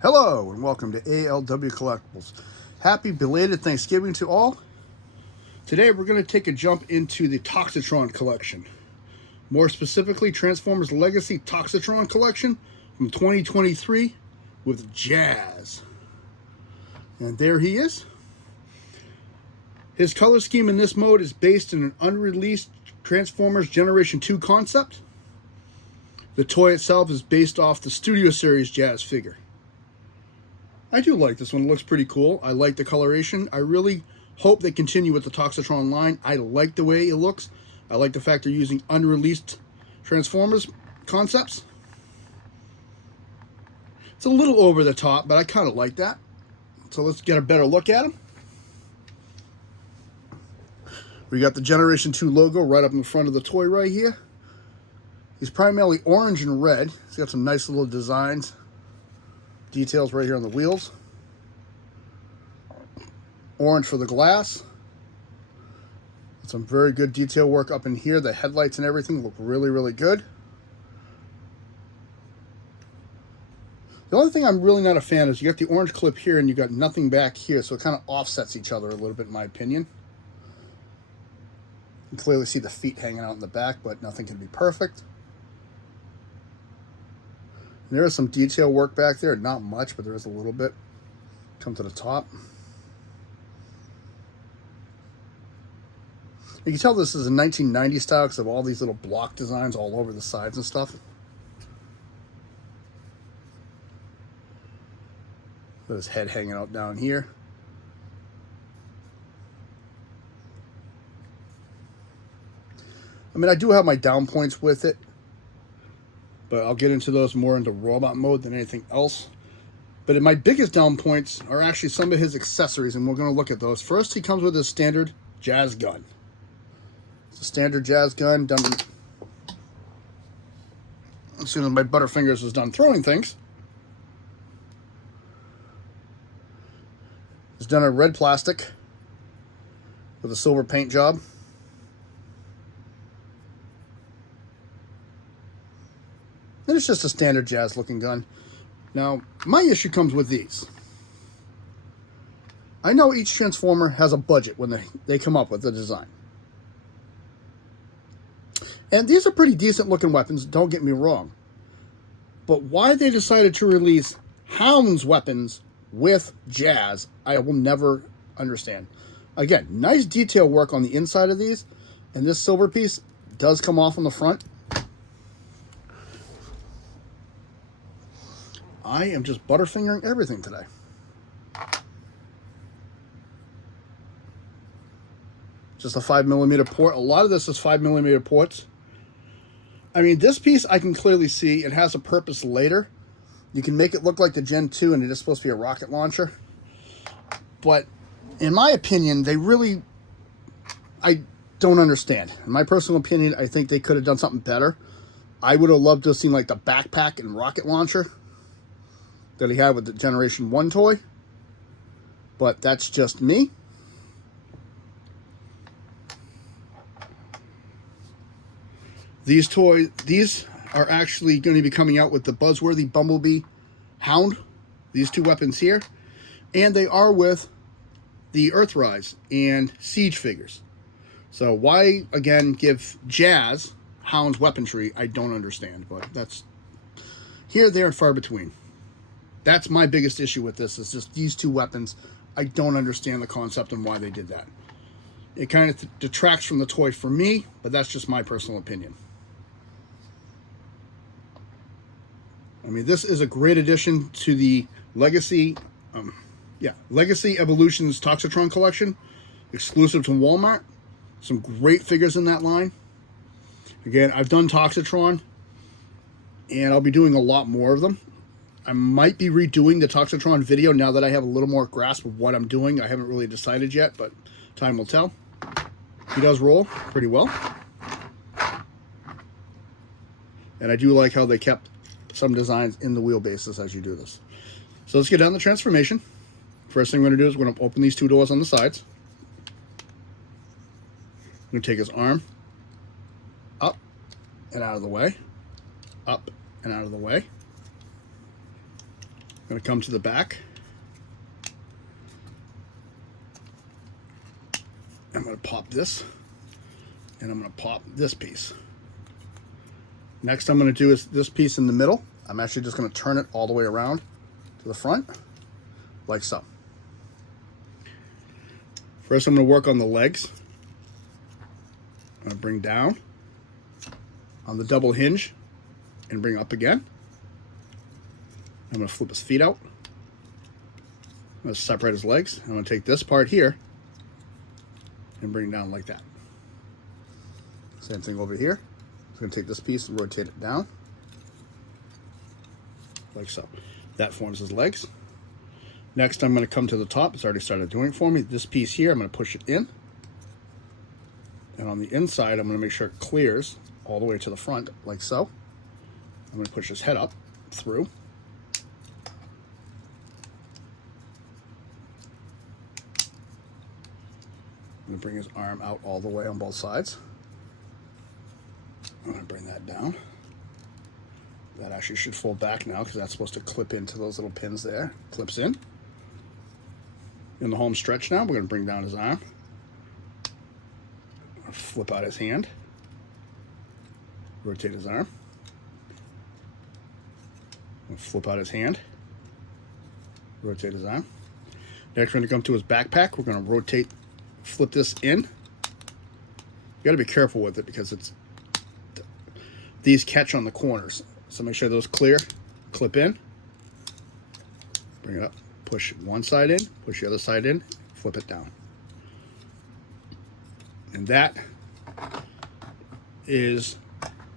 Hello and welcome to ALW Collectibles. Happy belated Thanksgiving to all. Today we're going to take a jump into the Toxitron collection. More specifically, Transformers Legacy Toxitron collection from 2023 with Jazz. And there he is. His color scheme in this mode is based on an unreleased Transformers Generation 2 concept. The toy itself is based off the Studio Series Jazz figure. I do like this one. It looks pretty cool. I like the coloration. I really hope they continue with the Toxitron line. I like the way it looks. I like the fact they're using unreleased Transformers concepts. It's a little over the top, but I kind of like that. So let's get a better look at him. We got the Generation 2 logo right up in front of the toy right here. He's primarily orange and red. He's got some nice little designs. Details right here on the wheels. Orange for the glass. Some very good detail work up in here. The headlights and everything look really, really good. The only thing I'm really not a fan is you got the orange clip here and you got nothing back here, so it kind of offsets each other a little bit in my opinion. You can clearly see the feet hanging out in the back, but nothing can be perfect. There is some detail work back there, not much, but there is a little bit. Come to the top. You can tell this is a 1990 style because of all these little block designs all over the sides and stuff. Got his head hanging out down here. I mean, I do have my down points with it, but I'll get into those more into robot mode than anything else. But my biggest down points are actually some of his accessories, and we're going to look at those. First, he comes with his standard Jazz gun. It's a standard Jazz gun done as soon as my Butterfingers was done throwing things. It's done in red plastic with a silver paint job. And it's just a standard Jazz looking gun. Now, my issue comes with these. I know each Transformer has a budget when they come up with the design. And these are pretty decent looking weapons, don't get me wrong. But why they decided to release Hound's weapons with Jazz, I will never understand. Again, nice detail work on the inside of these. And this silver piece does come off on the front. I am just butterfingering everything today. Just a 5mm port. A lot of this is 5mm ports. I mean, this piece I can clearly see it has a purpose later. You can make it look like the Gen 2 and it is supposed to be a rocket launcher. But in my opinion, I don't understand. In my personal opinion, I think they could have done something better. I would have loved to have seen like the backpack and rocket launcher that he had with the Generation 1 toy. But that's just me. These are actually going to be coming out with the Buzzworthy Bumblebee Hound. These two weapons here. And they are with the Earthrise and Siege figures. So why, again, give Jazz Hound's weaponry, I don't understand. But that's here, there, and far between. That's my biggest issue with this, is just these two weapons. I don't understand the concept and why they did that. It kind of detracts from the toy for me, but that's just my personal opinion. I mean, this is a great addition to the Legacy Evolutions Toxitron collection, exclusive to Walmart. Some great figures in that line. Again, I've done Toxitron, and I'll be doing a lot more of them. I might be redoing the Toxitron video now that I have a little more grasp of what I'm doing. I haven't really decided yet, but time will tell. He does roll pretty well. And I do like how they kept some designs in the wheelbases as you do this. So let's get down to the transformation. First thing we're going to do is we're going to open these two doors on the sides. I'm going to take his arm up and out of the way. Up and out of the way. I'm going to come to the back. I'm going to pop this, and I'm going to pop this piece. Next I'm going to do is this piece in the middle. I'm actually just going to turn it all the way around to the front, like so. First I'm going to work on the legs. I'm going to bring down on the double hinge and bring up again. I'm going to flip his feet out. I'm going to separate his legs. I'm going to take this part here and bring it down like that. Same thing over here. I'm going to take this piece and rotate it down like so. That forms his legs. Next I'm going to come to the top. It's already started doing it for me. This piece here, I'm going to push it in. And on the inside, I'm going to make sure it clears all the way to the front, like so. I'm going to push his head up through. I'm going to bring his arm out all the way on both sides. I'm going to bring that down. That actually should fold back now because that's supposed to clip into those little pins there. Clips in. In the home stretch now, we're going to bring down his arm. Flip out his hand. Rotate his arm. Flip out his hand. Rotate his arm. Next, we're going to come to his backpack. We're going to rotate, flip this in. You got to be careful with it because these catch on the corners. So make sure those clear. Clip in. Bring it up. Push one side in. Push the other side in. Flip it down. And that is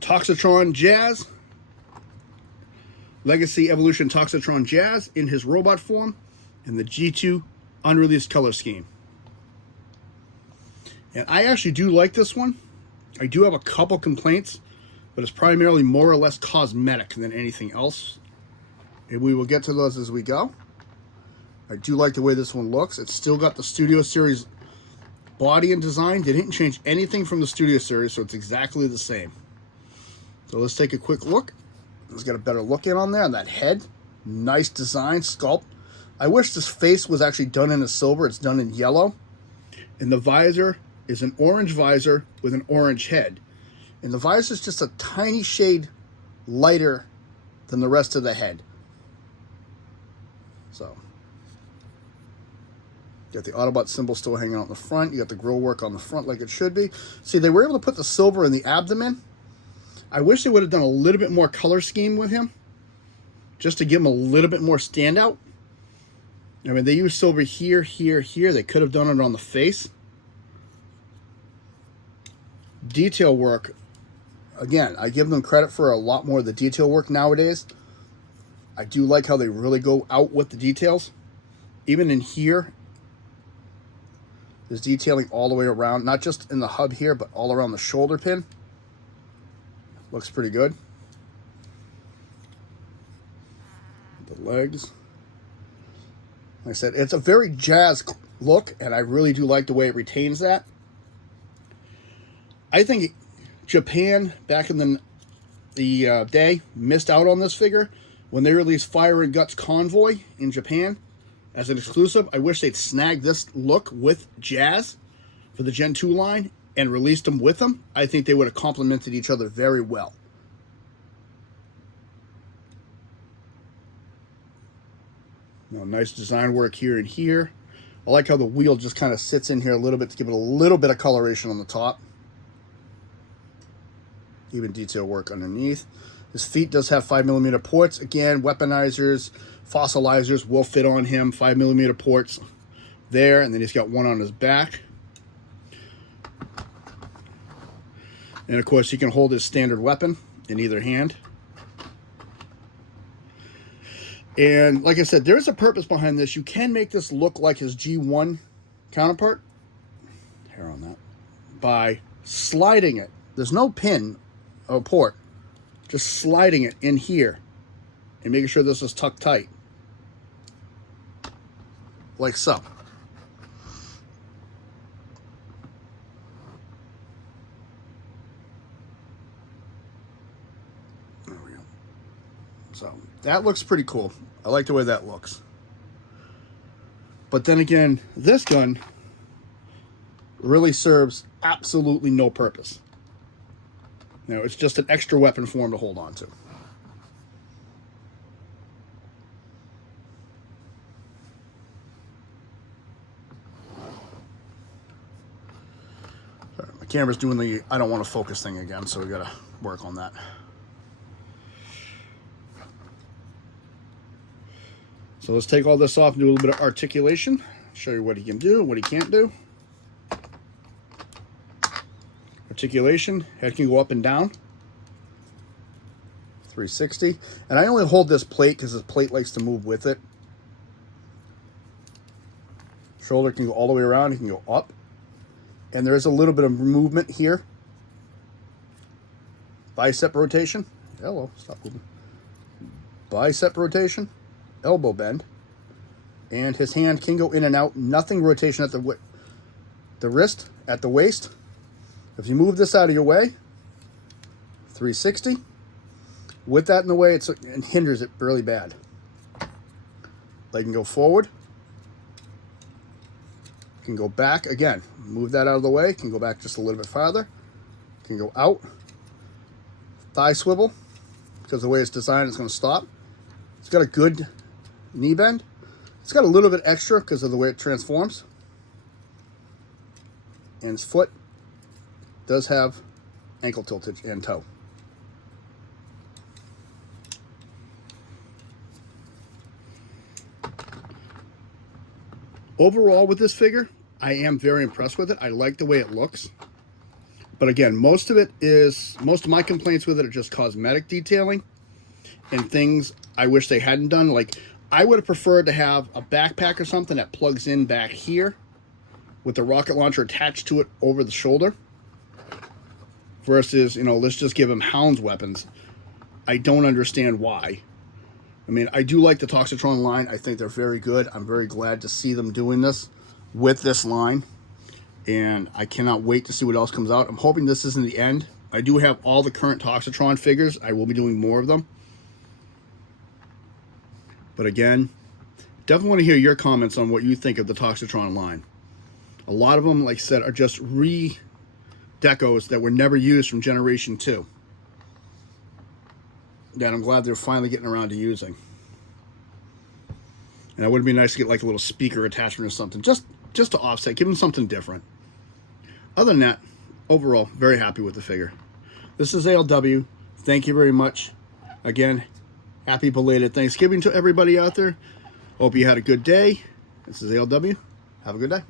Toxitron Jazz. Legacy Evolution Toxitron Jazz in his robot form in the G2 unreleased color scheme. And I actually do like this one. I do have a couple complaints, but it's primarily more or less cosmetic than anything else. And we will get to those as we go. I do like the way this one looks. It's still got the Studio Series body and design. They didn't change anything from the Studio Series, so it's exactly the same. So let's take a quick look. Let's get a better look in on there, on that head. Nice design, sculpt. I wish this face was actually done in a silver. It's done in yellow. And the visor is an orange visor with an orange head. And the visor is just a tiny shade lighter than the rest of the head. So, you got the Autobot symbol still hanging out in the front. You got the grill work on the front like it should be. See, they were able to put the silver in the abdomen. I wish they would have done a little bit more color scheme with him, just to give him a little bit more standout. I mean, they used silver here, here, here. They could have done it on the face. Detail work, again, I give them credit for a lot more of the detail work nowadays. I do like how they really go out with the details. Even in here, there's detailing all the way around, not just in the hub here, but all around the shoulder pin. Looks pretty good. The legs. Like I said, it's a very jazz look, and I really do like the way it retains that. I think Japan, back in the day, missed out on this figure. When they released Fire and Guts Convoy in Japan as an exclusive, I wish they'd snagged this look with Jazz for the Gen 2 line and released them with them. I think they would have complemented each other very well. Now, nice design work here and here. I like how the wheel just kind of sits in here a little bit to give it a little bit of coloration on the top. Even detail work underneath. His feet does have 5mm ports. Again, weaponizers, fossilizers will fit on him. 5mm ports there, and then he's got one on his back. And of course, he can hold his standard weapon in either hand. And like I said, there is a purpose behind this. You can make this look like his G1 counterpart. Hair on that. By sliding it. There's no pin or port. Just sliding it in here and making sure this is tucked tight. Like so. There we go. So that looks pretty cool. I like the way that looks. But then again, this gun really serves absolutely no purpose. You know, it's just an extra weapon for him to hold on to. Sorry, my camera's doing the I don't want to focus thing again, so we gotta work on that. So let's take all this off and do a little bit of articulation. Show you what he can do, what he can't do. Articulation, head can go up and down. 360. And I only hold this plate because this plate likes to move with it. Shoulder can go all the way around, it can go up. And there is a little bit of movement here. Bicep rotation. Hello, stop moving. Bicep rotation. Elbow bend, and his hand can go in and out. Nothing rotation at the wrist, at the waist. If you move this out of your way, 360. With that in the way, it hinders it really bad. Leg can go forward, can go back again. Move that out of the way, can go back just a little bit farther, can go out. Thigh swivel, because the way it's designed, it's going to stop. It's got a good knee bend. It's got a little bit extra because of the way it transforms. And his foot does have ankle tiltage and toe. Overall with this figure, I am very impressed with it. I like the way it looks. But again, most of my complaints with it are just cosmetic detailing and things I wish they hadn't done. Like, I would have preferred to have a backpack or something that plugs in back here with the rocket launcher attached to it over the shoulder versus, you know, let's just give him Hound's weapons. I don't understand why. I mean, I do like the Toxitron line. I think they're very good. I'm very glad to see them doing this with this line, and I cannot wait to see what else comes out. I'm hoping this isn't the end. I do have all the current Toxitron figures. I will be doing more of them. But again, definitely want to hear your comments on what you think of the Toxitron line. A lot of them, like I said, are just re-decos that were never used from Generation 2. That I'm glad they're finally getting around to using. And it would be nice to get like a little speaker attachment or something, just to offset, give them something different. Other than that, overall, very happy with the figure. This is ALW. Thank you very much. Again, happy belated Thanksgiving to everybody out there. Hope you had a good day. This is ALW. Have a good day.